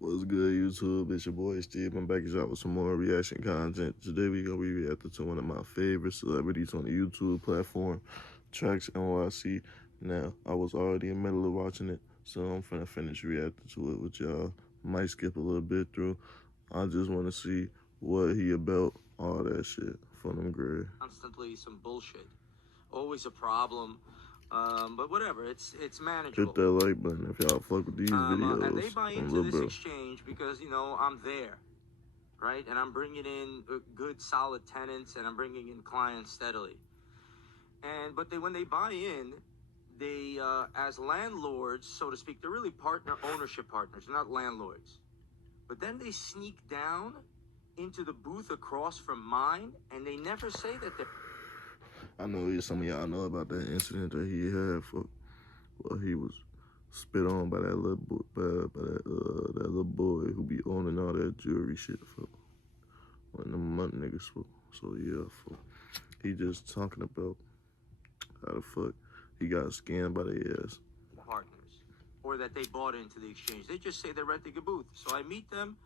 What's good, YouTube? It's your boy Steve. I'm back out with some more reaction content. Today we gonna be reacting to one of my favorite celebrities on the YouTube platform, TraxNyc. Now, I was already in the middle of watching it, so I'm finna finish reacting to it with y'all. Might skip a little bit through. I just want to see what he about, all that shit for them gray. Constantly some bullshit. Always a problem. But whatever, it's manageable. Hit that like button if y'all fuck with these videos. And they buy into this exchange because, you know, I'm there, right? And I'm bringing in good, solid tenants, and I'm bringing in clients steadily. But when they buy in, they, as landlords, so to speak, they're really ownership partners, not landlords. But then they sneak down into the booth across from mine, and they never say that they're... I know some of y'all know about that incident that he had for, well, he was spit on by that little boy, that little boy who be owning all that jewelry shit for one of them month niggas for. So yeah, he just talking about how the fuck he got scammed by their ass. Partners, or that they bought into the exchange. They just say they're renting a booth. So I meet them,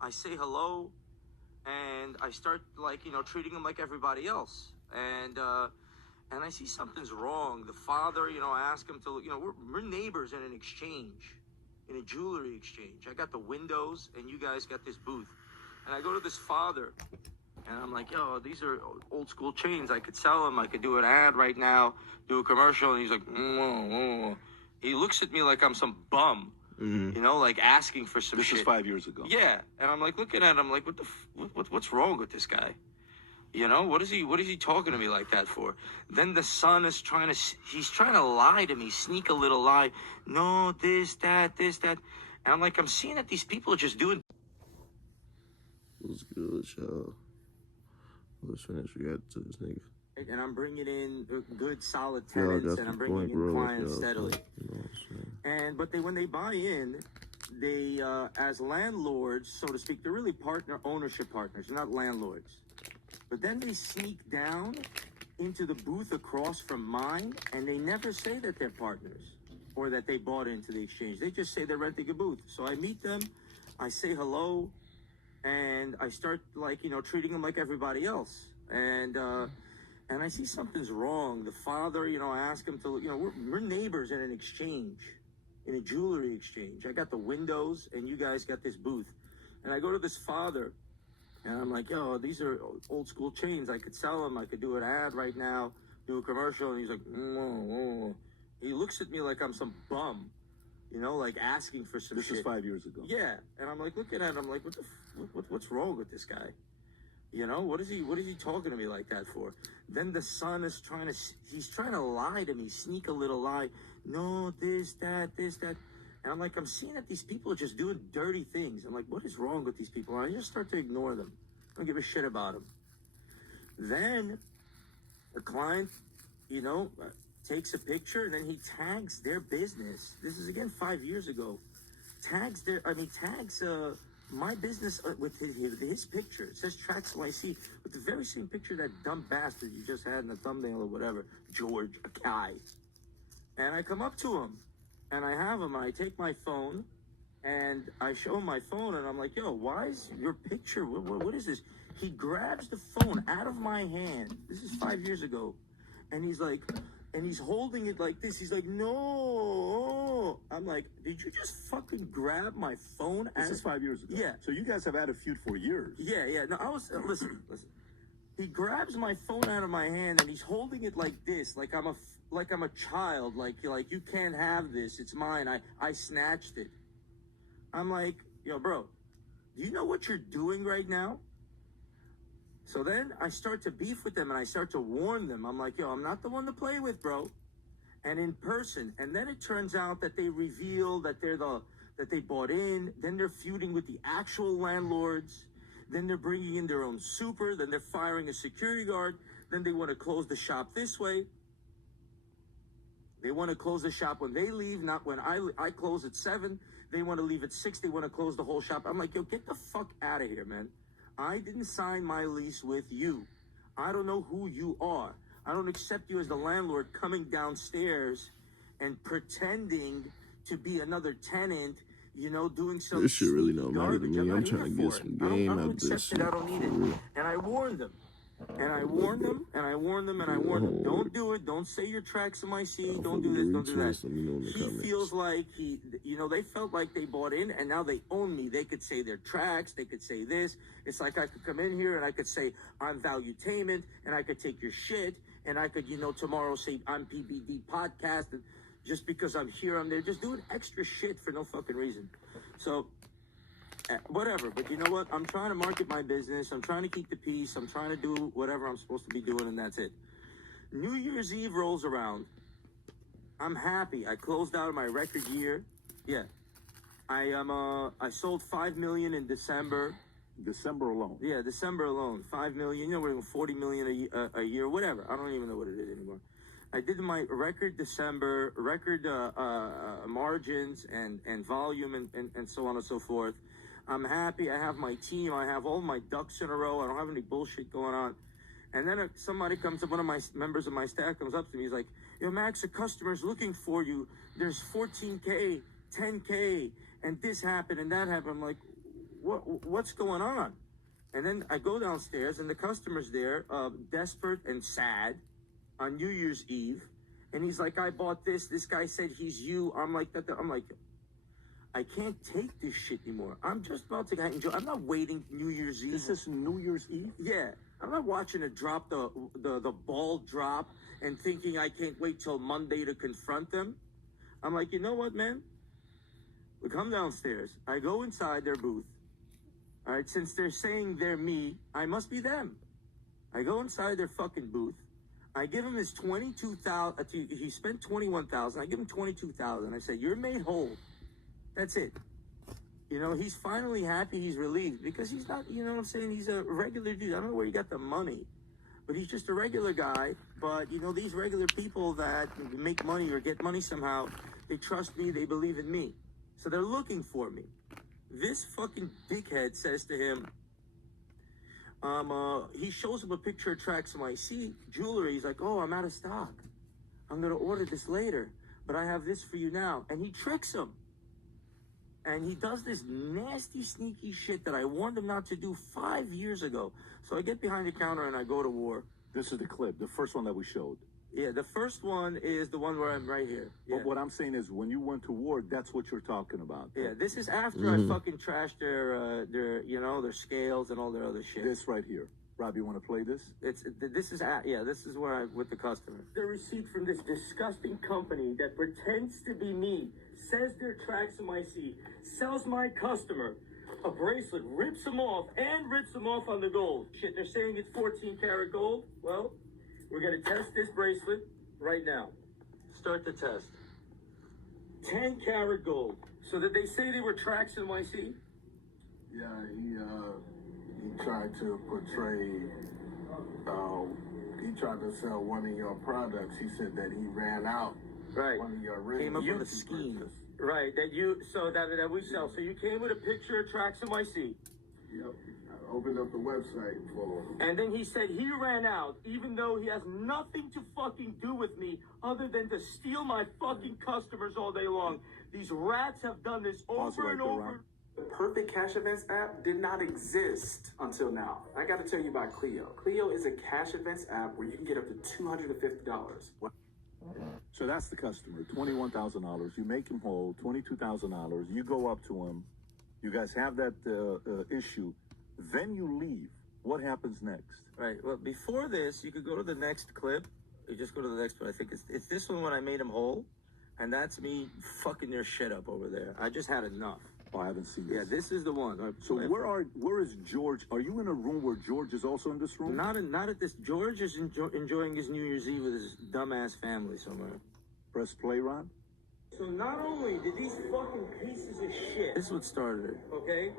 I say hello, and I start, like, you know, treating them like everybody else. And I see something's wrong. The father, you know, I ask him to, you know, we're neighbors in an exchange, in a jewelry exchange. I got the windows, and you guys got this booth. And I go to this father, and I'm like, yo, these are old school chains. I could sell them. I could do an ad right now, do a commercial. And he's like, He looks at me like I'm some bum, you know, like asking for some shit. This is 5 years ago. Yeah. And I'm like looking at him like, what's wrong with this guy? You know, what is he talking to me like that for? Then the son is he's trying to lie to me, sneak a little lie. No, this, that. And I'm like, I'm seeing that these people are just doing. What's good, y'all? Let's finish reacting to this nigga. And I'm bringing in good, solid tenants, and I'm bringing in clients steadily. You know what I'm saying? But when they buy in, they, as landlords, so to speak, they're really ownership partners, they're not landlords. But then they sneak down into the booth across from mine, and they never say that they're partners or that they bought into the exchange. They just say they're renting a booth. So I meet them, I say hello, and I start, like, you know, treating them like everybody else. And I see something's wrong. The father, you know, I ask him to, you know, we're neighbors in an exchange, in a jewelry exchange. I got the windows, and you guys got this booth. And I go to this father, and I'm like, yo, these are old school chains. I could sell them. I could do an ad right now, do a commercial. And he's like, He looks at me like I'm some bum, you know, like asking for some shit. This is 5 years ago. Yeah. And I'm like looking at him like, what's wrong with this guy? You know, what is he talking to me like that for? Then the son is he's trying to lie to me, sneak a little lie. No, this, that. And I'm like, I'm seeing that these people are just doing dirty things. I'm like, what is wrong with these people? And I just start to ignore them. I don't give a shit about them. Then the client, you know, takes a picture, and then he tags their business. This is, again, 5 years ago. Tags my business with his picture. It says TraxNyc with the very same picture that dumb bastard you just had in the thumbnail or whatever, George Akai. And I come up to him, and I have him, and I take my phone, and I show him my phone, and I'm like, yo, why is your picture, what is this? He grabs the phone out of my hand. This is 5 years ago. And he's like, and he's holding it like this. He's like, no. I'm like, did you just fucking grab my phone? This is 5 years ago. Yeah. So you guys have had a feud for years. Yeah. No, I was, listen. He grabs my phone out of my hand, and he's holding it like this, like I'm a child, like you can't have this, it's mine, I snatched it. I'm like, yo, bro, do you know what you're doing right now? So then I start to beef with them, and I start to warn them. I'm like, yo, I'm not the one to play with, bro. And in person, and then it turns out that they reveal that that they bought in, then they're feuding with the actual landlords, then they're bringing in their own super, then they're firing a security guard, then they want to close the shop this way. They want to close the shop when they leave, not when I close at 7. They want to leave at 6. They want to close the whole shop. I'm like, yo, get the fuck out of here, man. I didn't sign my lease with you. I don't know who you are. I don't accept you as the landlord coming downstairs and pretending to be another tenant you know, doing some This shit really sneaky don't matter to garbage. me. I'm I'm not trying to here get for some it. game I don't out this accept it. shit. I don't need For it. real. And I warned them. And I warned them, and I warned them, and I warned them. Don't do it. Don't say your TraxNyc. Don't do this. Don't do that. Let me know in the He comments. feels like you know, they felt like they bought in, and now they own me. They could say their tracks. They could say this. It's like I could come in here and I could say I'm Valuetainment, and I could take your shit, and I could, you know, tomorrow say I'm PBD Podcast, and just because I'm here, I'm there, just doing extra shit for no fucking reason. So. Whatever, but you know what? I'm trying to market my business. I'm trying to keep the peace. I'm trying to do whatever I'm supposed to be doing, and that's it. New Year's Eve rolls around. I'm happy. I closed out my record year. Yeah, I sold 5 million in December. December alone. Yeah, December alone, 5 million. You know, we're doing 40 million a year, whatever. I don't even know what it is anymore. I did my record December, record margins and volume and so on and so forth. I'm happy. I have my team. I have all my ducks in a row. I don't have any bullshit going on. And then somebody comes up, one of my members of my staff comes up to me. He's like, yo, Max, a customer's looking for you. There's 14K, 10K, and this happened and that happened. I'm like, what's going on? And then I go downstairs and the customer's there, desperate and sad on New Year's Eve. And he's like, I bought this. This guy said he's you. I'm like, I'm like, I can't take this shit anymore. I'm just about to enjoy. I'm not waiting New Year's Eve. This is New Year's Eve? Yeah. I'm not watching it drop the ball drop and thinking I can't wait till Monday to confront them. I'm like, you know what, man? We come downstairs. I go inside their booth. All right, since they're saying they're me, I must be them. I go inside their fucking booth. I give him his 22,000. He spent 21,000. I give him 22,000. I said, you're made whole. That's it. You know, he's finally happy, he's relieved, because he's not, you know what I'm saying, he's a regular dude. I don't know where he got the money, but he's just a regular guy. But, you know, these regular people that make money or get money somehow, they trust me, they believe in me. So they're looking for me. This fucking dickhead says to him, he shows him a picture of TraxNyc jewelry. He's like, oh, I'm out of stock. I'm going to order this later, but I have this for you now. And he tricks him. And he does this nasty, sneaky shit that I warned him not to do 5 years ago. So I get behind the counter and I go to war. This is the clip, the first one that we showed. Yeah, the first one is the one where I'm right here. Yeah. But what I'm saying is, when you went to war, that's what you're talking about. Yeah, this is after I fucking trashed their, you know, their scales and all their other shit. This right here. Rob, you want to play this? This is where I'm with the customer. The receipt from this disgusting company that pretends to be me, says they're TraxNyc, sells my customer a bracelet, rips them off on the gold. Shit, they're saying it's 14 karat gold. Well, we're gonna test this bracelet right now. Start the test. 10 karat gold. So did they say they were TraxNyc? Yeah, he tried to portray, he tried to sell one of your products. He said that he ran out. Right. One of your rings. Came up with a scheme. Right, that we sell. So you came with a picture of TraxNyc. Yep. I opened up the website for him. And then he said he ran out, even though he has nothing to fucking do with me other than to steal my fucking customers all day long. These rats have done this over and over. The Perfect Cash Events app did not exist until now. I got to tell you about Clio. Clio is a cash events app where you can get up to $250. So that's the customer, $21,000. You make him whole, $22,000. You go up to him. You guys have that issue. Then you leave. What happens next? Right. Well, before this, you could go to the next clip. You just go to the next one. I think it's this one when I made him whole. And that's me fucking their shit up over there. I just had enough. Oh, I haven't seen this. Yeah, this is the one. So where is George? Are you in a room where George is also in this room? Not at this. George is enjoying his New Year's Eve with his dumbass family somewhere. Press play, Ron. So not only did these fucking pieces of shit, this is what started it, okay?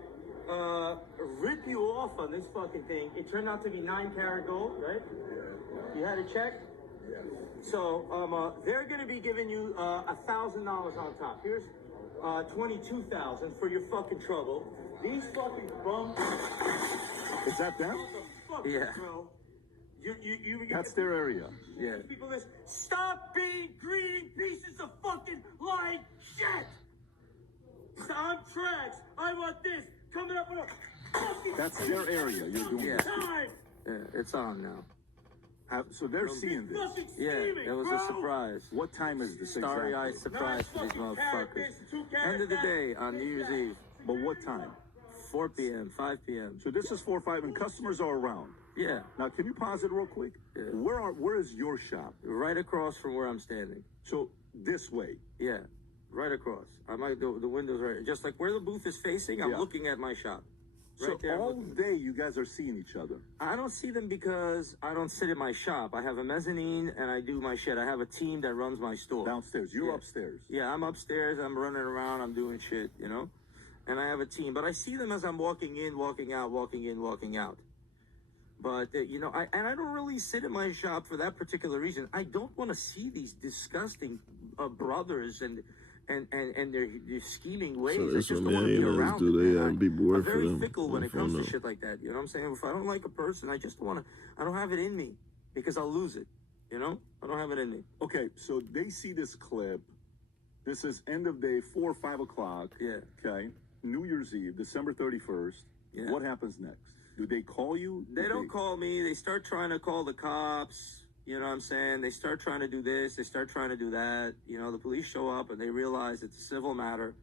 Rip you off on this fucking thing. It turned out to be 9 karat gold, right? Yeah. You had a check? Yeah. So they're gonna be giving you $1,000 on top. Here's 22,000 for your fucking trouble. These fucking bums. Is that them? What the fuck, Yeah. bro? You That's their area. Yeah. People this. Stop being greedy pieces of fucking lying shit. I'm Trax. I want this. Coming up on a fucking That's their area. You're doing Yeah. it. time. Yeah, it's on now. So they're seeing this. Fucking steaming, It was bro. a surprise. What time is this Starry-eyed exactly? surprise for these motherfuckers. End of the day on New Year's Eve, But what time? 4 p.m., 5 p.m. So this is 4 or 5, and customers are around. Yeah, Now, can you pause it real quick? Yeah. Where is your shop? right across from where I'm standing. So this way. Yeah, right across. I might the windows right, just like where the booth is facing. I'm Yeah. looking at my shop. So Right there. all day you guys are seeing each other. I don't see them because I don't sit in my shop. I have a mezzanine and I do my shit. I have a team that runs my store. Downstairs. You're Yeah. upstairs. Yeah, I'm upstairs. I'm running around. I'm doing shit, you know? And I have a team. But I see them as I'm walking in, walking out, walking in, walking out. But, you know, I don't really sit in my shop for that particular reason. I don't want to see these disgusting brothers and their scheming ways. So I that's just what don't want to be millionaires around do. it, They man. have people work I'm for very them. fickle when I it comes to found out. shit like that. You know what I'm saying? If I don't like a person, I just want to, I don't have it in me because I'll lose it. You know? I don't have it in me. Okay, so they see this clip. This is end of day, 4 or 5 o'clock. Yeah. Okay. New Year's Eve, December 31st. Yeah. What happens next? Do they call you? They don't call me. They start trying to call the cops. You know what I'm saying? They start trying to do this. They start trying to do that. You know, the police show up and they realize it's a civil matter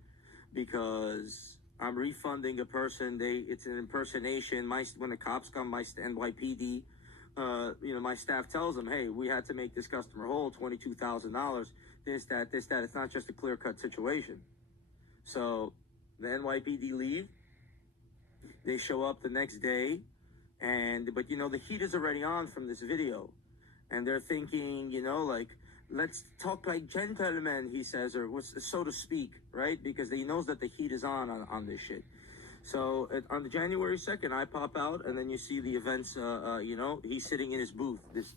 because I'm refunding a person. It's an impersonation. When the cops come, my NYPD, you know, my staff tells them, hey, we had to make this customer whole, $22,000. This, that. It's not just a clear-cut situation. So the NYPD leave. They show up the next day, but you know, the heat is already on from this video. And they're thinking, you know, like, let's talk like gentlemen, he says, or so to speak, right? Because he knows that the heat is on this shit. So on the January 2nd, I pop out, and then you see the events, you know, he's sitting in his booth, this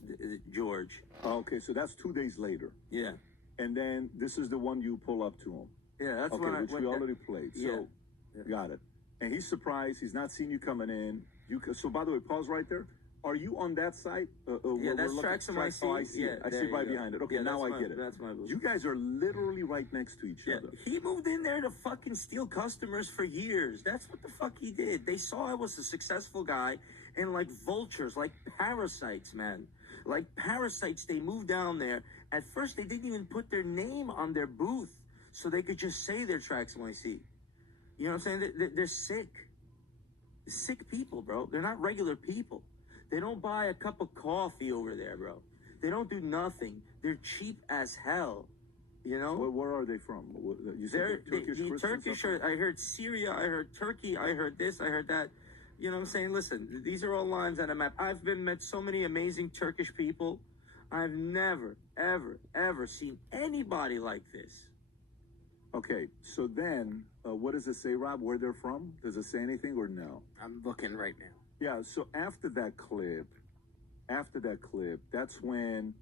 George. Okay, so that's 2 days later. Yeah. And then this is the one you pull up to him. Yeah, that's Okay, which we already played. So, Yeah. got it. And he's surprised. He's not seen you coming in. So, by the way, pause right there. Are you on that site? Yeah, that's TraxNyc. Oh, I see Yeah, it. I see there right you go. behind it. Okay, Yeah, now that's I my- get it. that's my booth. You guys are literally right next to each Yeah, other. he moved in there to fucking steal customers for years. That's what the fuck he did. They saw I was a successful guy, and like vultures, like parasites, man. Like parasites, they moved down there. At first, they didn't even put their name on their booth, so they could just say they're TraxNyc. You know what I'm saying? They're sick. Sick people, bro. They're not regular people. They don't buy a cup of coffee over there, bro. They don't do nothing. They're cheap as hell. You know? Where are they from? You said They're Turkish the Christians Turkish. or I heard Syria. I heard Turkey. I heard this. I heard that. You know what I'm saying? Listen, these are all lines that I'm at. I've met so many amazing Turkish people. I've never, ever, ever seen anybody like this. Okay, so then, what does it say, Rob, where they're from? Does it say anything or no? I'm looking right now. Yeah, so after that clip, that's when...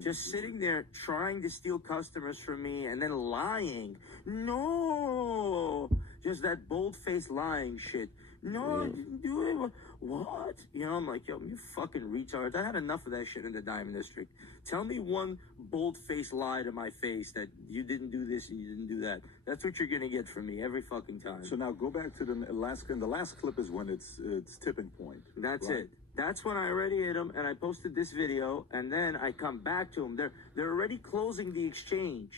Just sitting there trying to steal customers from me and then lying. No! Just that bold-faced lying shit. No, I didn't do it. What? You know, I'm like, yo, you fucking retard. I had enough of that shit in the Diamond District. Tell me one bold-faced lie to my face that you didn't do this and you didn't do that. That's what you're gonna get from me every fucking time. So now go back to the last clip is when it's tipping point. That's right? it. That's when I already hit them, and I posted this video, and then I come back to them. They're already closing the exchange.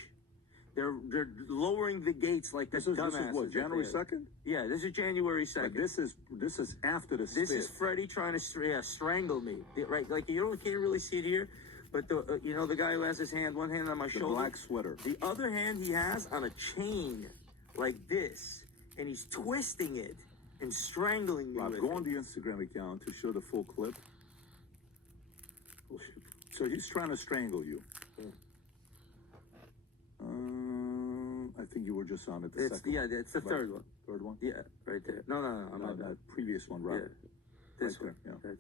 They're lowering the gates like This dumbasses. is what, January 2nd? Yeah, this is January 2nd. But this is after the This is spit. Freddie trying to strangle me. Right, like you can't really see it here, but you know the guy who has his hand, one hand on my The shoulder, black sweater. the other hand he has on a chain, like this, and he's twisting it and strangling me Rob, with go it. on the Instagram account to show the full clip. So he's trying to strangle you. I think you were just on it. The second. Yeah, it's the third one. Third one? Yeah, right there. No, I'm No, not that previous one, Rob. Yeah, this Right one. there, yeah. That's-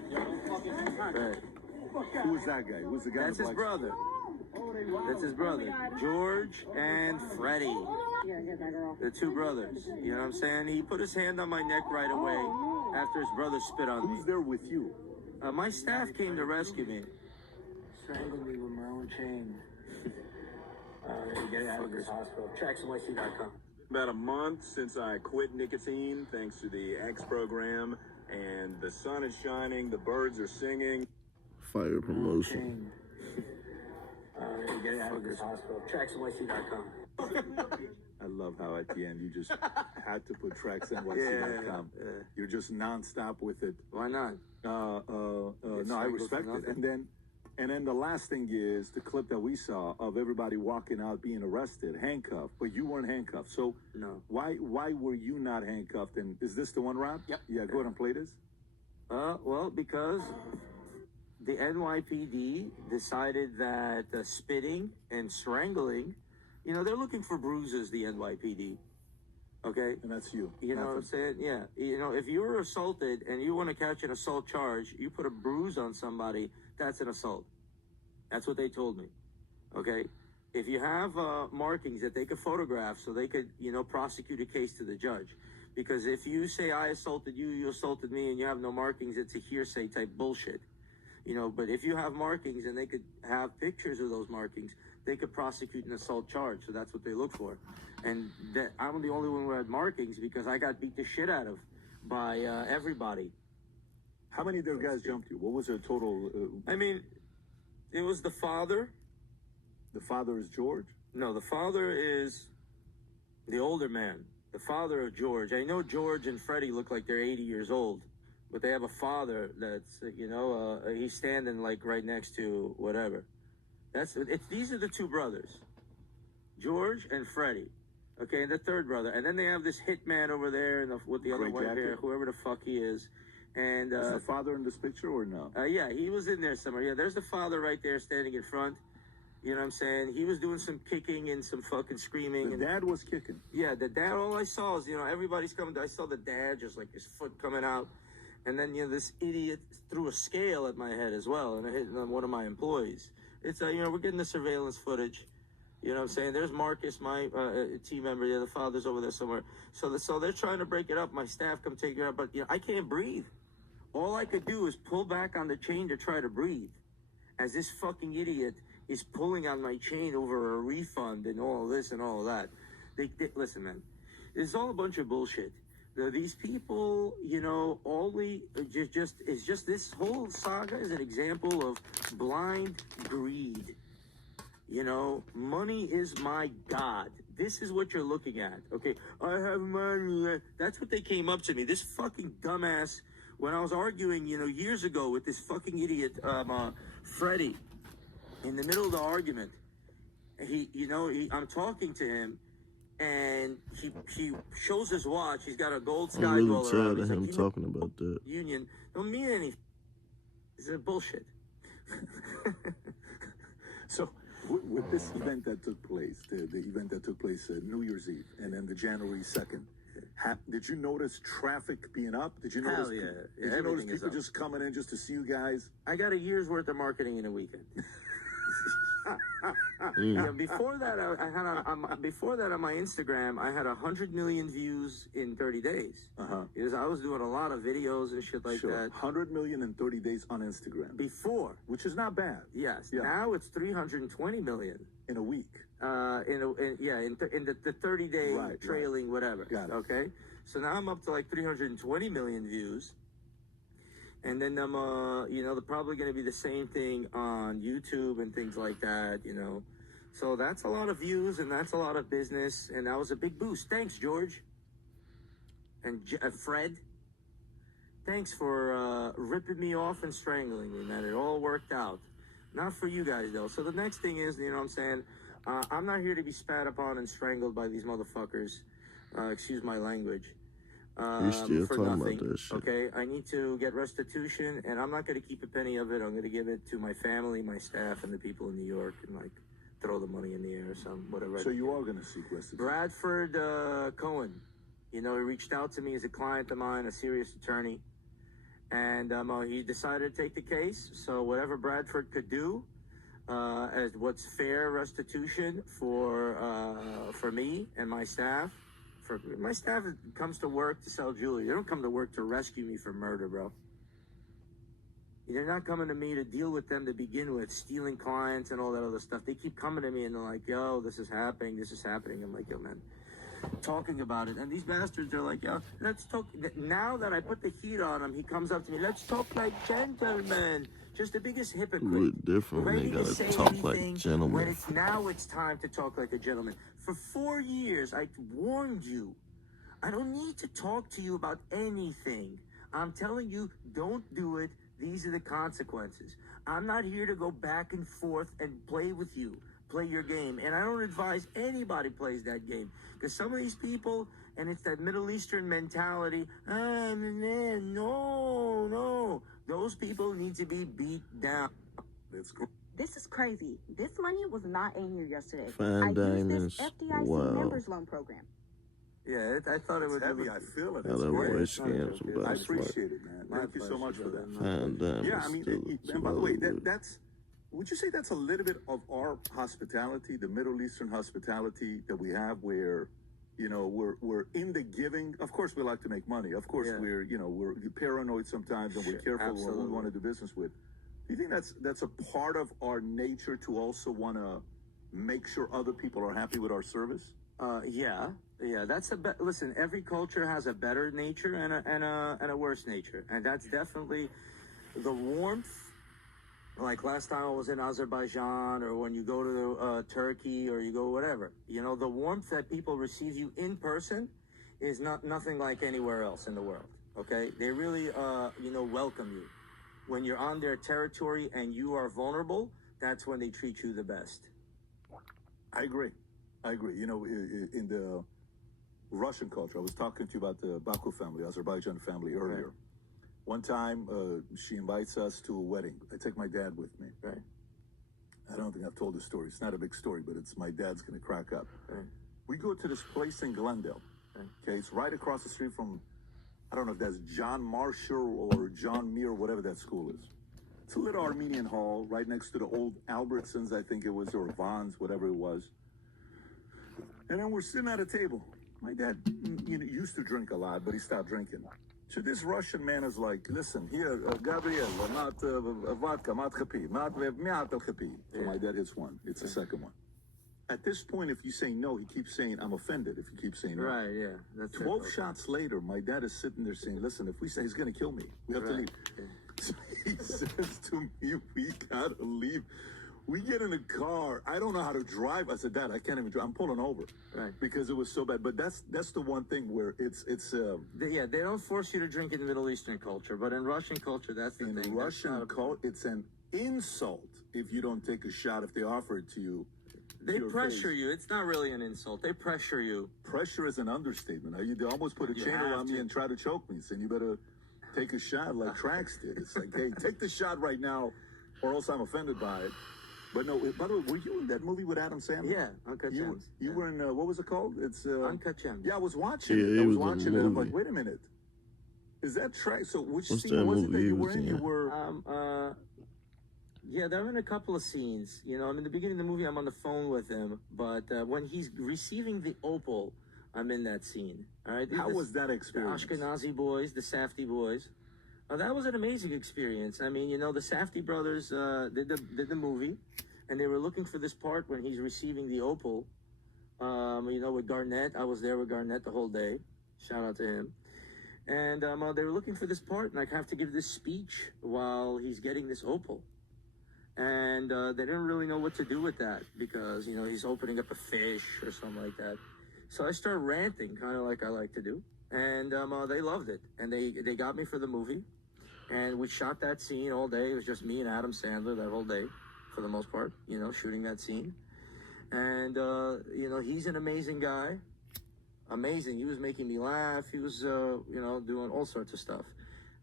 Right. Who was that guy? Who was the guy? That's in his the black brother. That's his brother, George and Freddie. The two brothers. You know what I'm saying? He put his hand on my neck right away after his brother spit on me. Who's there with you? My staff came to rescue me. strangled me with my own chain. Get out of this hospital. TraxNyc.com. About a month since I quit nicotine, thanks to the X program, and the sun is shining, the birds are singing. Fire promotion. Get out of this hospital. TraxNyc.com. I love how at the end you just had to put TraxNyc.com. Yeah. You're just nonstop with it. Why not? No, I respect it. And then the last thing is the clip that we saw of everybody walking out being arrested, handcuffed, but you weren't handcuffed. So No. why were you not handcuffed? And is this the one, Rob? Yep. Yeah, go ahead and play this. Well, because the NYPD decided that spitting and strangling, they're looking for bruises, the NYPD. Okay? And that's you. You know what I'm saying? Yeah. If you were assaulted and you want to catch an assault charge, you put a bruise on somebody, that's an assault. That's what they told me. Okay? If you have markings that they could photograph so they could, prosecute a case to the judge. Because if you say I assaulted you, you assaulted me, and you have no markings, it's a hearsay type bullshit. But if you have markings and they could have pictures of those markings, they could prosecute an assault charge. So that's what they look for. And that I'm the only one who had markings because I got beat the shit out of by everybody. How many of those guys jumped you? What was their total? It was the father. The father is George? No, the father is the older man. The father of George. I know George and Freddie look like they're 80 years old, but they have a father that's, he's standing like right next to whatever. These are the two brothers, George and Freddie. Okay, and the third brother. And then they have this hitman over there with the other Gray white jacket. hair, whoever the fuck he is. And Is the father in this picture or no? yeah, he was in there somewhere. Yeah, there's the father right there standing in front. You know what I'm saying? He was doing some kicking and some fucking screaming. The and dad was kicking. yeah, the dad, all I saw is, everybody's coming. I saw the dad, just like his foot coming out. And then, this idiot threw a scale at my head as well. And it hit one of my employees. It's, we're getting the surveillance footage. You know what I'm saying? There's Marcus, my team member. Yeah, the father's over there somewhere. So they're trying to break it up. My staff come take it up. But, I can't breathe. All I could do is pull back on the chain to try to breathe. As this fucking idiot is pulling on my chain over a refund and all this and all that. They listen, man. It's all a bunch of bullshit. These people, just this whole saga is an example of blind greed. Money is my God. This is what you're looking at. Okay, I have money. That's what they came up to me. This fucking dumbass, when I was arguing, years ago with this fucking idiot, Freddie, in the middle of the argument, I'm talking to him, and he shows his watch. He's got a gold sky I'm really roller on. tired He's of him like, talking about that. Union don't mean anything. It's a bullshit. So with this event that took place, the event that took place New Year's Eve, and then the January 2nd, did you notice traffic being up? Did you notice? Hell yeah. Did you notice Everything is people up. just coming in just to see you guys? I got a year's worth of marketing in a weekend. Before that, before that on my Instagram, I had 100 million views in 30 days. Because I was doing a lot of videos and shit like that. 100 million in 30 days on Instagram. Before, Which is not bad. yes. Yeah. Now it's 320 million. In a week. In the 30-day Right, trailing whatever. Got it. Okay, so now I'm up to like 320 million views, and then I'm they're probably going to be the same thing on YouTube and things like that. So that's a lot of views and that's a lot of business, and that was a big boost. Thanks, George and Fred. Thanks for ripping me off and strangling me, man. It all worked out. Not for you guys, though. So the next thing is, what I'm saying? I'm not here to be spat upon and strangled by these motherfuckers. Excuse my language. You still for talking nothing, about that shit. okay? I need to get restitution, and I'm not going to keep a penny of it. I'm going to give it to my family, my staff, and the people in New York, and, throw the money in the air or some whatever. So you are going to seek restitution? Bradford Cohen, he reached out to me as a client of mine, a serious attorney. And he decided to take the case. So whatever Bradford could do, as what's fair restitution for me and my staff. My staff comes to work to sell jewelry. They don't come to work to rescue me from murder, bro. They're not coming to me to deal with them to begin with, stealing clients and all that other stuff. They keep coming to me and they're like, yo, this is happening. I'm like, yo, man, talking about it. And these bastards are like, yo, let's talk. Now that I put the heat on him, he comes up to me, let's talk like gentlemen. Just the biggest hypocrite. We're different when they Ready to gotta say talk like anything gentlemen. when it's time to talk like a gentleman. For 4 years, I warned you. I don't need to talk to you about anything. I'm telling you, don't do it. These are the consequences. I'm not here to go back and forth and play with you, play your game. And I don't advise anybody plays that game. Because some of these people, and it's that Middle Eastern mentality, no. Those people need to be beat down. That's great. This is crazy. This money was not in here yesterday. Fine I used diamonds. this FDIC Wow. members loan program. Yeah, I thought it It's was heavy. I feel it. How It's that great. boy scams I about smart. appreciate it, man. Thank you so much for that. Fine diamonds. Yeah, I mean, still and by the way, Hollywood. that's. Would you say that's a little bit of our hospitality, the Middle Eastern hospitality that we have, where, you know, we're in the giving. Of course, we like to make money. Of course, Yeah. we're paranoid sometimes, and we're careful when we want to do business with. Do you think that's a part of our nature to also want to make sure other people are happy with our service? Yeah. That's listen. Every culture has a better nature and a worse nature, and that's definitely the warmth. Like last time I was in Azerbaijan, or when you go to Turkey, or you go whatever. You know, the warmth that people receive you in person is nothing like anywhere else in the world. Okay, they really welcome you. When you're on their territory and you are vulnerable, that's when they treat you the best. I agree. You know, in the Russian culture, I was talking to you about the Baku family, Azerbaijan family earlier. Right. One time, she invites us to a wedding. I take my dad with me. Right. I don't think I've told this story. It's not a big story, but it's my dad's going to crack up. Right. We go to this place in Glendale. Right. Okay, it's right across the street from, I don't know if that's John Marshall or John Muir, whatever that school is. It's a little Armenian hall right next to the old Albertsons, I think it was, or Vons, whatever it was. And then we're sitting at a table. My dad, used to drink a lot, but he stopped drinking. So this Russian man is like, listen, here, Gabriel, not vodka, not khapi, not khapi. So my dad hits one. It's the second one. At this point, if you say no, he keeps saying, I'm offended if you keep saying no. Right, yeah. That's 12 shots later, my dad is sitting there saying, listen, if we say he's going to kill me, we have to leave. Okay. So he says to me, we got to leave. We get in a car. I don't know how to drive. I said, Dad, I can't even drive. I'm pulling over. Right. Because it was so bad. But that's the one thing where it's they don't force you to drink in the Middle Eastern culture, but in Russian culture, that's the thing. in Russian culture, it's an insult if you don't take a shot if they offer it to you. They your pressure face. you. It's not really an insult. They pressure you. Pressure is an understatement. They almost put a You chain have around me to. and try to choke me, saying you better take a shot like Trax did. It's like, hey, take the shot right now, or else I'm offended by it. But no, by the way, were you in that movie with Adam Sandler? Yeah, Uncut Gems. You were in, what was it called? It's Uncut Gems. Yeah, I was watching Yeah, it. it I was was a watching it. I'm movie. like, wait a minute. Is that Trax? So which What's scene that was it that movie you he were was in? in? You were... Yeah, there were in a couple of scenes. You know, in the beginning of the movie, I'm on the phone with him, but when he's receiving the opal, I'm in that scene. All right. How was that The experience? Ashkenazi boys, the Safdie boys. That was an amazing experience. I mean, you know, the Safdie brothers did the movie, and they were looking for this part when he's receiving the opal. You know, with Garnett. I was there with Garnett the whole day. Shout out to him. And they were looking for this part, and I have to give this speech while he's getting this opal. And they didn't really know what to do with that because, you know, he's opening up a fish or something like that. So I started ranting, kind of like I like to do. And they loved it. And they got me for the movie. And we shot that scene all day. It was just me and Adam Sandler that whole day, for the most part, you know, shooting that scene. And, you know, he's an amazing guy. Amazing. He was making me laugh. He was, you know, doing all sorts of stuff.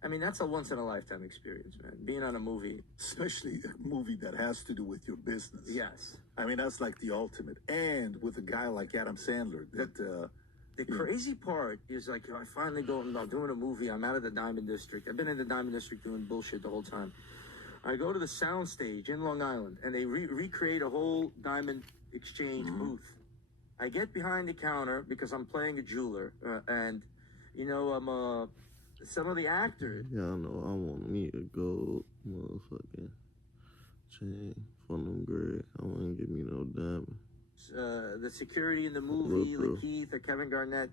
I mean, that's a once-in-a-lifetime experience, man. Being on a movie. Especially a movie that has to do with your business. Yes. I mean, that's like the ultimate. And with a guy like Adam Sandler, that... The crazy part is, like, I finally I'm doing a movie. I'm out of the Diamond District. I've been in the Diamond District doing bullshit the whole time. I go to the sound stage in Long Island, and they recreate a whole Diamond Exchange booth. I get behind the counter because I'm playing a jeweler, and, you know, some of the actors. Y'all know I want me a gold motherfucking chain from them Greg. I want to give me no diamond. The security in the movie, Lakeith or Kevin Garnett,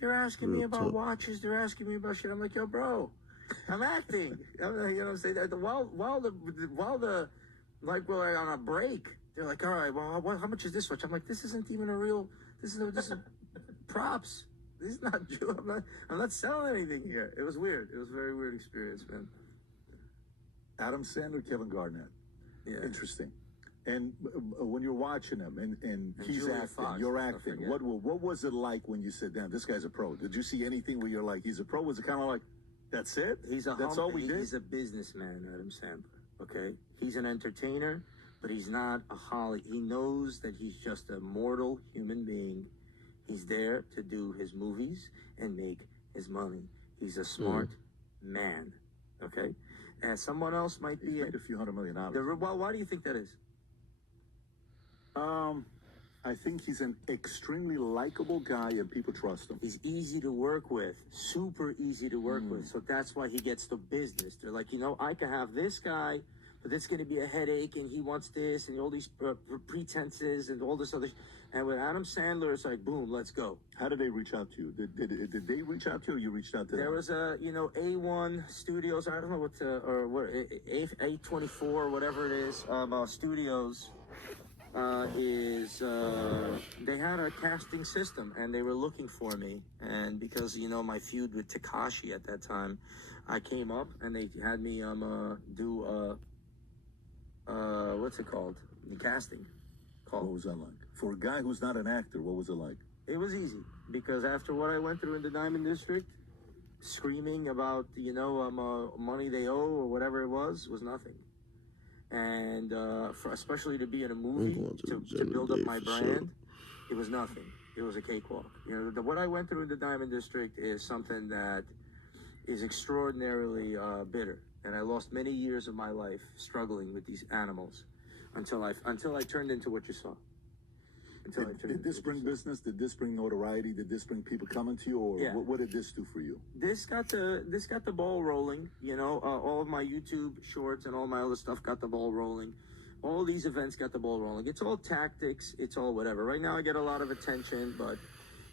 they're asking me about watches. They're asking me about shit. I'm like, yo, bro, I'm acting. You know what I'm saying? While the like we're on a break, they're like, all right, well, how much is this watch? I'm like, this isn't even a real. This is props. This is not true. I'm not selling anything here. It was weird. It was a very weird experience, man. Adam Sandler, Kevin Garnett. Yeah. Interesting. And when you're watching him and he's Julia acting, Fox, you're don't acting. forget. What was it like when you said, "Damn, this guy's a pro"? Did you see anything where you're like, "He's a pro"? Was it kind of like, "That's it"? That's all we did. He's a businessman, Adam Sandler. Okay, he's an entertainer, but he's not a Holly. He knows that he's just a mortal human being. He's there to do his movies and make his money. He's a smart man. Okay, and someone else might He's be made a few $100 million. Well, why do you think that is? I think he's an extremely likable guy and people trust him. He's easy to work with, super easy to work with. So that's why he gets the business. They're like, I can have this guy, but it's going to be a headache, and he wants this, and all these pretenses, and all this other. And with Adam Sandler, it's like, boom, let's go. How did they reach out to you? Did they reach out to you, or you reached out to them? There was a, A1 Studios. I don't know what or what A24 or whatever it is. Studios. They had a casting system, and they were looking for me, and because my feud with Tekashi at that time, I came up and they had me do what's it called, the casting call. What was that like for a guy who's not an actor? What was it like? It was easy, because after what I went through in the Diamond District, screaming about money they owe or whatever it was nothing. And especially to be in a movie, to build up my brand, it was nothing. It was a cakewalk. What I went through in the Diamond District is something that is extraordinarily bitter. And I lost many years of my life struggling with these animals until I turned into what you saw. Did this bring business? Did this bring notoriety? Did this bring people coming to you? Or what did this do for you? This got the ball rolling. All of my YouTube shorts and all my other stuff got the ball rolling. All these events got the ball rolling. It's all tactics. It's all whatever. Right now I get a lot of attention, but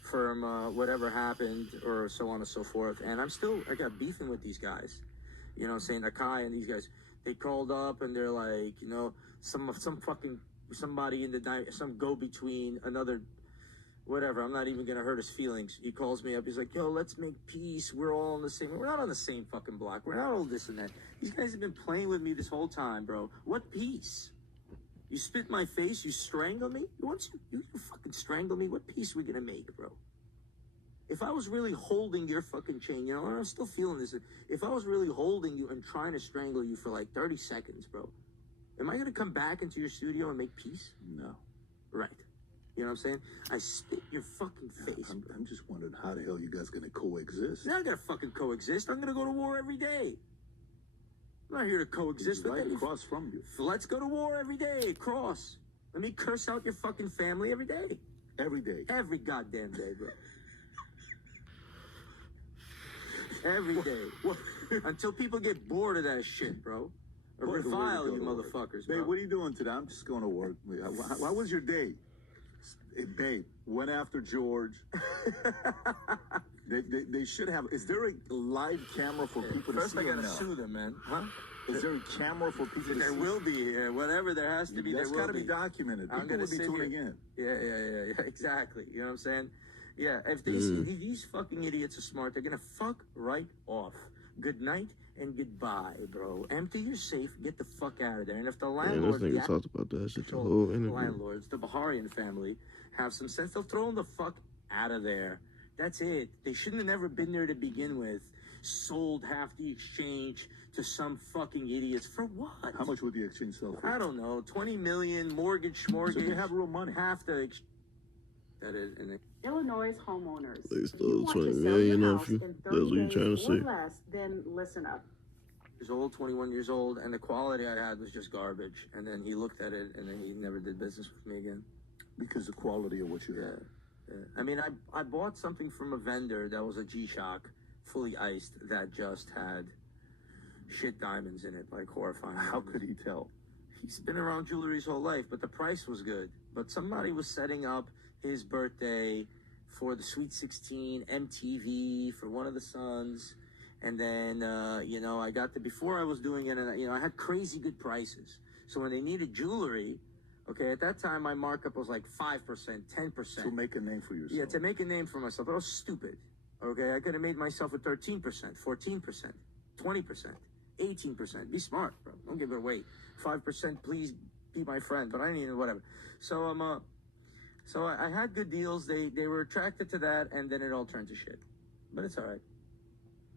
from whatever happened or so on and so forth. And I got beefing with these guys. Saying Akai and these guys, they called up and they're like, somebody in some go-between, another whatever, I'm not even gonna hurt his feelings. He calls me up, he's like, yo, let's make peace, we're all on the same, we're not on the same fucking block, we're not all this and that. These guys have been playing with me this whole time, bro. What peace? You spit in my face, you strangle me? You fucking strangle me? What peace we gonna make, bro? If I was really holding your fucking chain, and I'm still feeling this, if I was really holding you and trying to strangle you for like 30 seconds, bro, am I going to come back into your studio and make peace? No. Right. You know what I'm saying? I spit your fucking face. I'm just wondering how the hell you guys going to coexist. You're not going to fucking coexist. I'm going to go to war every day. I'm not here to coexist with right you. Across from you. Let's go to war every day. Cross. Let me curse out your fucking family every day. Every day. Every goddamn day, bro. Every day. Until people get bored of that shit, bro. Or revile you motherfuckers, bro. Babe, what are you doing today? I'm just going to work. How was your day? Hey, babe, went after George. They should have. Is there a live camera for people to see? First, I gotta sue them, man. Huh? Is there a camera for people to see? There will be here. Whatever there has to be, that's there will be. That's got to be documented. People will be tuning in. Yeah. Exactly. You know what I'm saying? Yeah. If they see these fucking idiots are smart, they're gonna fuck right off. Good night and goodbye, bro. Empty your safe, get the fuck out of there. And if the landlord, this nigga talked about that shit the whole interview. Landlords, the Baharian family, have some sense, they'll throw them the fuck out of there. That's it. They shouldn't have never been there to begin with. Sold half the exchange to some fucking idiots. For what? How much would the exchange sell for? I don't know. 20 million, mortgage. So they have real money. Half the that is in it. Illinois homeowners. They If stole you want to 20 sell million your off house you. in 30 That's what you're trying to days or say. less, then listen up. Years old, 21 years old, and the quality I had was just garbage. And then he looked at it, and then he never did business with me again. Because the quality of what you had. Yeah. I mean, I bought something from a vendor that was a G-Shock fully iced that just had shit diamonds in it, like horrifying. How could he tell? He's been around jewelry his whole life, but the price was good. But somebody was setting up his birthday for the Sweet 16, MTV, for one of the sons. And then, I got before I was doing it, and, I had crazy good prices. So when they needed jewelry, okay, at that time, my markup was like 5%, 10%. To make a name for yourself. Yeah, to make a name for myself. I was stupid. Okay, I could have made myself a 13%, 14%, 20%, 18%. Be smart, bro. Don't give it away. 5%, please be my friend. But I didn't even, whatever. So so I had good deals. They were attracted to that, and then it all turned to shit. But it's all right.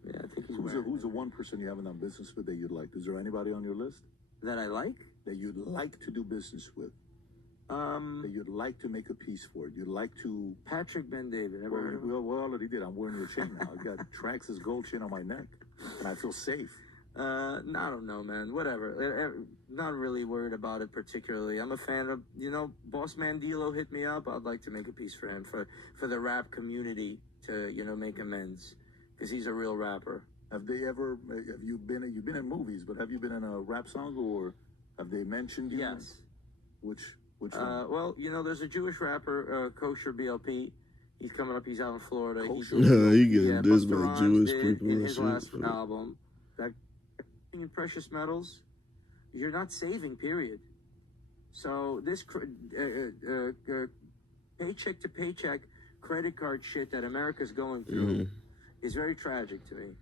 Yeah, I think Who's the one person you haven't done business with that you'd like? Is there anybody on your list that I like? that you'd like to do business with? That you'd like to make a piece for? You'd like to... Patrick Ben David. Ever heard of him? Well, we already did. I'm wearing your chain now. I got Trax's gold chain on my neck, and I feel safe. I don't know, man. Whatever. Not really worried about it particularly. I'm a fan of, Boss Mandilo hit me up. I'd like to make a piece for him, for the rap community to, make amends, because he's a real rapper. Have you been in movies, but have you been in a rap song, or have they mentioned you? Yes. Which one? Well, there's a Jewish rapper, Kosher BLP. He's coming up. He's out in Florida. Kosher? He getting this Busta by Rhymes Jewish did people in and his shit. last album. That in precious metals, you're not saving. Period. So this paycheck to paycheck credit card shit that America's going through is very tragic to me.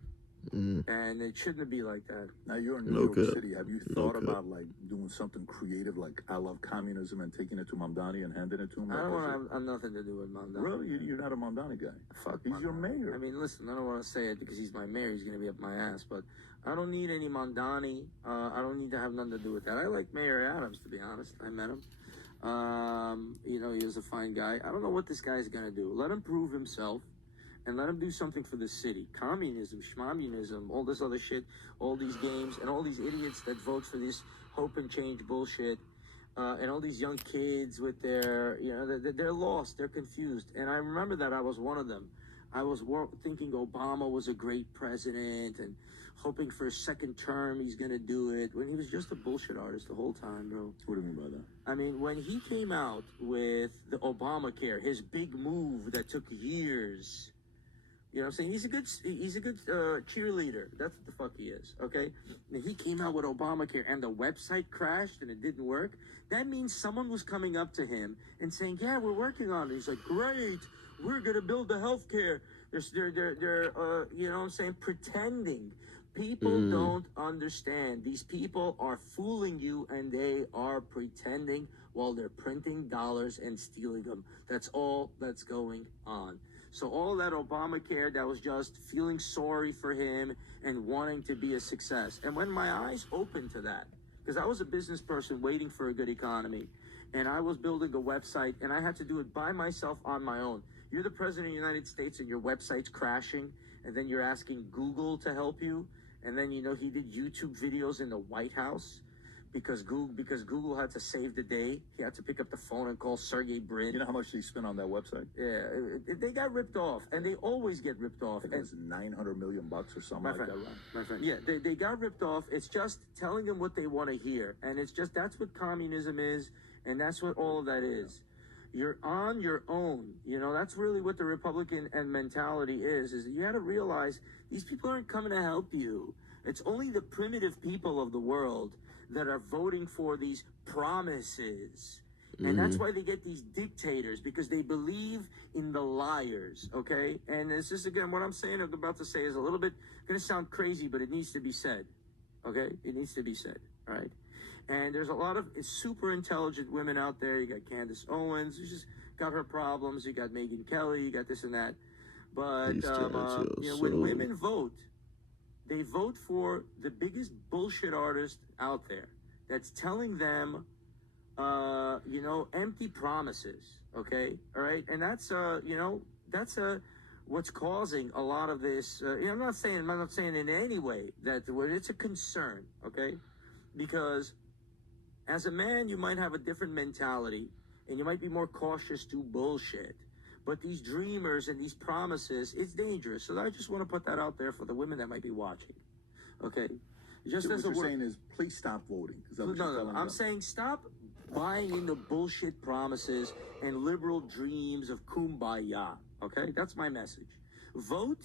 And it shouldn't be like that. Now you're in New York City. Have you thought about like doing something creative, like I love communism, and taking it to Mamdani and handing it to him? I don't want to have nothing to do with Mamdani. Really? You're not a Mamdani guy? Fuck, he's your mayor. I mean, listen, I don't want to say it because he's my mayor. He's going to be up my ass, but I don't need any Mamdani. I don't need to have nothing to do with that. I like Mayor Adams, to be honest. I met him. He was a fine guy. I don't know what this guy's going to do. Let him prove himself. And let him do something for the city. Communism, schmommunism, all this other shit, all these games, and all these idiots that vote for this hope and change bullshit, and all these young kids with their, they're lost, they're confused. And I remember that I was one of them. I was thinking Obama was a great president and hoping for a second term he's going to do it, when he was just a bullshit artist the whole time, bro. What do you mean by that? I mean, when he came out with the Obamacare, his big move that took years... You know what I'm saying? He's a good cheerleader. That's what the fuck he is, okay? And he came out with Obamacare and the website crashed and it didn't work. That means someone was coming up to him and saying, yeah, we're working on it. He's like, great, we're going to build the healthcare. They're you know what I'm saying, pretending. People don't understand. These people are fooling you, and they are pretending while they're printing dollars and stealing them. That's all that's going on. So all that Obamacare, that was just feeling sorry for him and wanting to be a success. And when my eyes opened to that, because I was a business person waiting for a good economy, and I was building a website, and I had to do it by myself on my own. You're the president of the United States, and your website's crashing, and then you're asking Google to help you, and then, he did YouTube videos in the White House. Because Google had to save the day. He had to pick up the phone and call Sergey Brin. You know how much they spent on that website? Yeah, they got ripped off, and they always get ripped off. I think it was $900 million or something like that, right? My friend, yeah, they got ripped off. It's just telling them what they want to hear, and it's just that's what communism is, and that's what all of that is. You're on your own. That's really what the Republican and mentality is you got to realize these people aren't coming to help you. It's only the primitive people of the world that are voting for these promises. And that's why they get these dictators, because they believe in the liars, okay? And this is, again, what I'm saying, I'm about to say is a little bit going to sound crazy, but it needs to be said, okay? It needs to be said, all right? And there's a lot of super intelligent women out there. You got Candace Owens, who's just got her problems. You got Megyn Kelly, you got this and that. But, when women vote, they vote for the biggest bullshit artist out there that's telling them, empty promises, okay? All right? And that's, what's causing a lot of this. I'm not saying in any way that it's a concern, okay? Because as a man, you might have a different mentality, and you might be more cautious to bullshit. But these dreamers and these promises, it's dangerous. So I just want to put that out there for the women that might be watching. Okay? Just So as what a you're word. saying is, please stop voting. Is that what you're No, telling I'm them? saying stop buying into bullshit promises and liberal dreams of kumbaya. Okay? That's my message. Vote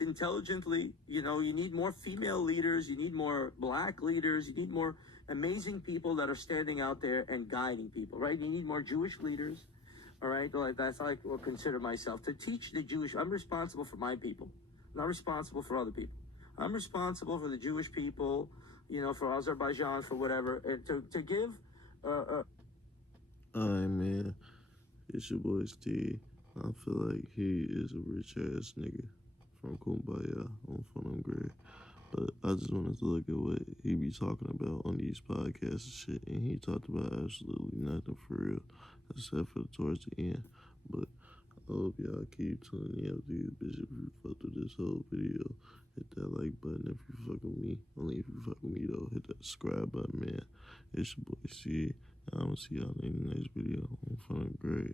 intelligently. You know, you need more female leaders, you need more black leaders, you need more amazing people that are standing out there and guiding people, right? You need more Jewish leaders, all right? Like that's how I will consider myself, to teach the Jewish. I'm responsible for my people, I'm not responsible for other people. I'm responsible for the Jewish people, you know, for Azerbaijan, for whatever, and to give Alright, man. It's your boy Steve. I feel like he is a rich ass nigga from Kumbaya on Fun on Gray. But I just wanted to look at what he be talking about on these podcasts and shit. And he talked about absolutely nothing for real, except for towards the end. But I hope y'all keep tuning in with these bitches. If you fucked with this whole video, hit that like button. If you fuck with me, only if you fuck with me though, hit that subscribe button, man. It's your boy C. I'm gonna see y'all in the next video on Fun and Gray.